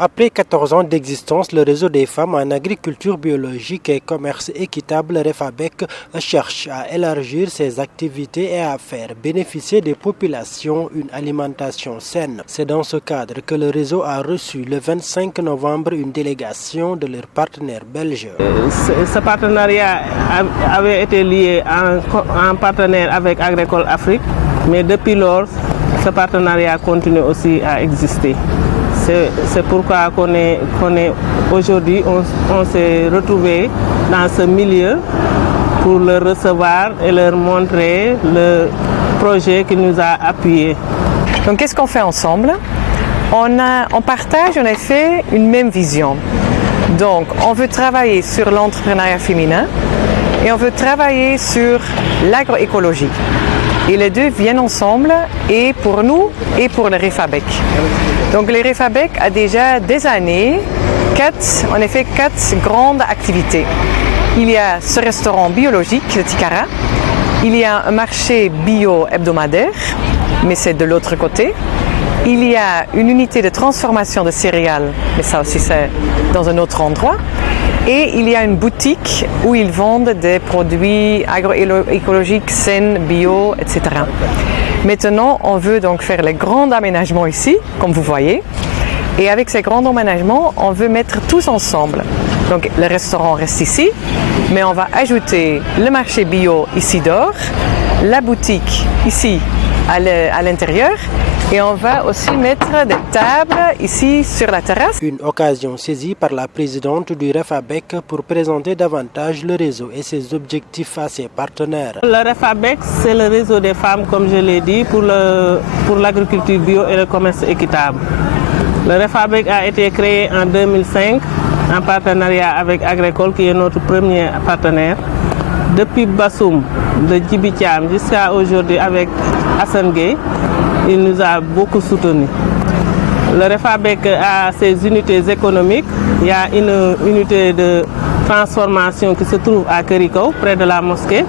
Après 14 ans d'existence, le réseau des femmes en agriculture biologique et commerce équitable REFABEC cherche à élargir ses activités et à faire bénéficier des populations une alimentation saine. C'est dans ce cadre que le réseau a reçu le 25 novembre une délégation de leurs partenaires belges. Ce partenariat avait été lié en partenaire avec Agricole Afrique, mais depuis lors, ce partenariat continue aussi à exister. C'est pourquoi aujourd'hui, on s'est retrouvés dans ce milieu pour le recevoir et leur montrer le projet qui nous a appuyés. Donc qu'est-ce qu'on fait ensemble? On partage en effet une même vision. Donc on veut travailler sur l'entrepreneuriat féminin et on veut travailler sur l'agroécologie. Et les deux viennent ensemble, et pour nous et pour le REFABEC. Donc le REFABEC a déjà des années quatre grandes activités. Il y a ce restaurant biologique, le Tikara. Il y a un marché bio hebdomadaire, mais c'est de l'autre côté. Il y a une unité de transformation de céréales, mais ça aussi c'est dans un autre endroit. Et il y a une boutique où ils vendent des produits agroécologiques, sains, bio, etc. Maintenant, on veut donc faire les grands aménagements ici, comme vous voyez. Et avec ces grands aménagements, on veut mettre tous ensemble. Donc le restaurant reste ici, mais on va ajouter le marché bio ici dehors, la boutique ici à l'intérieur, et on va aussi mettre des tables ici sur la terrasse. Une occasion saisie par la présidente du REFABEC pour présenter davantage le réseau et ses objectifs à ses partenaires. Le REFABEC, c'est le réseau des femmes, comme je l'ai dit, pour l'agriculture bio et le commerce équitable. Le REFABEC a été créé en 2005 en partenariat avec Agricole, qui est notre premier partenaire. Depuis Bassoum, de Djibitiam jusqu'à aujourd'hui avec Hassan Gueye, il nous a beaucoup soutenus. Le REFABEC a ses unités économiques. Il y a une unité de transformation qui se trouve à Kériko, près de la mosquée.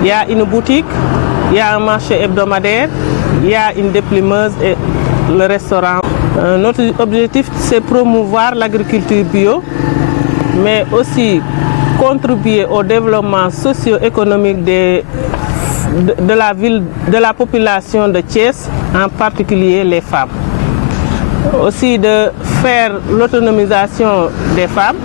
Il y a une boutique, il y a un marché hebdomadaire, il y a une déplimeuse et le restaurant. Notre objectif, c'est promouvoir l'agriculture bio, mais aussi contribuer au développement socio-économique de la population de Thiès, en particulier les femmes. Aussi de faire l'autonomisation des femmes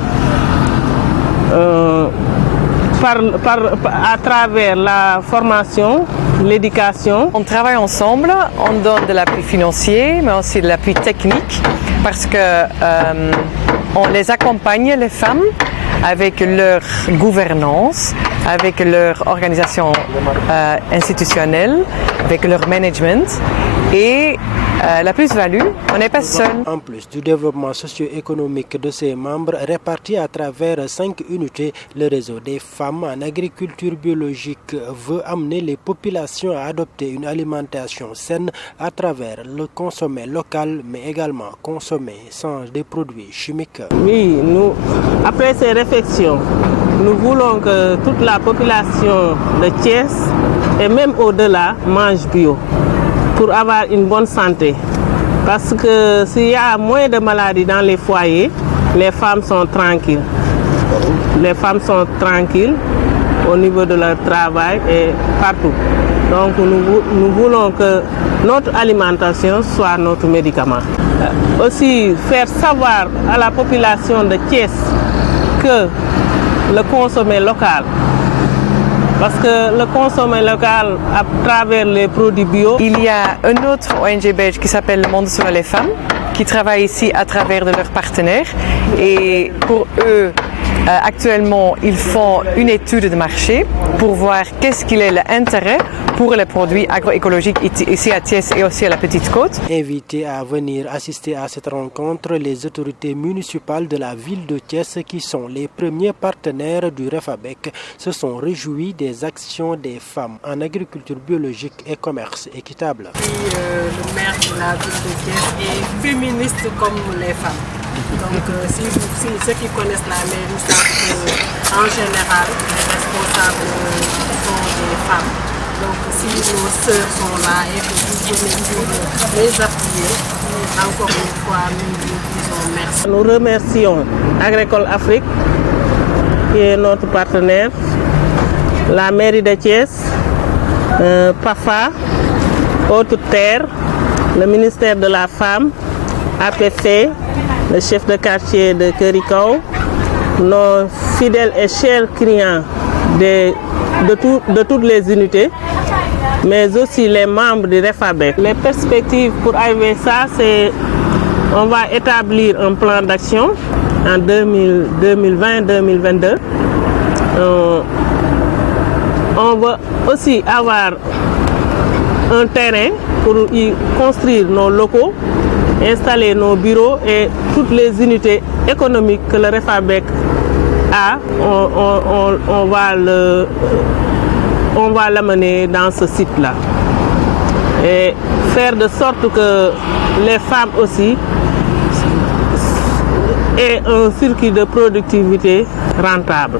à travers la formation, l'éducation. On travaille ensemble, on donne de l'appui financier, mais aussi de l'appui technique, parce que on les accompagne, les femmes, avec leur gouvernance, avec leur organisation institutionnelle, avec leur management. Et la plus-value, on n'est pas seul. En plus du développement socio-économique de ses membres répartis à travers 5 unités, le réseau des femmes en agriculture biologique veut amener les populations à adopter une alimentation saine à travers le consommer local, mais également consommer sans des produits chimiques. Oui, après ces réflexions, nous voulons que toute la population de Thiès et même au-delà mange bio pour avoir une bonne santé. Parce que s'il y a moins de maladies dans les foyers, les femmes sont tranquilles. Les femmes sont tranquilles au niveau de leur travail et partout. Donc nous voulons que notre alimentation soit notre médicament. Aussi faire savoir à la population de Thiès que le consommer local, parce que le consommer local à travers les produits bio. Il y a un autre ONG belge qui s'appelle Le Monde sur les femmes, qui travaille ici à travers de leurs partenaires. Et pour eux, actuellement, ils font une étude de marché pour voir qu'est-ce qu'il est l'intérêt pour les produits agroécologiques ici à Thiès et aussi à la Petite Côte. Invités à venir assister à cette rencontre, les autorités municipales de la ville de Thiès, qui sont les premiers partenaires du REFABEC, se sont réjouis des actions des femmes en agriculture biologique et commerce équitable. Le maire de la ville de Thiès est féministe comme les femmes. Donc si ceux qui connaissent la mairie savent qu'en général, les responsables sont des femmes. Donc si nos sœurs sont là et que vous venez pour les appuyer, encore une fois, nous disons merci. Nous remercions Agricole Afrique, qui est notre partenaire, la mairie de Thiès, PAFA, Haute Terre, le ministère de la Femme, APC, le chef de quartier de Kerikau, nos fidèles et chers clients de toutes les unités, mais aussi les membres du REFABEC. Les perspectives pour arriver à ça, c'est on va établir un plan d'action en 2020-2022. On va aussi avoir un terrain pour y construire nos locaux, installer nos bureaux et toutes les unités économiques que le REFABEC a, on va l'amener dans ce site-là. Et faire de sorte que les femmes aussi aient un circuit de productivité rentable.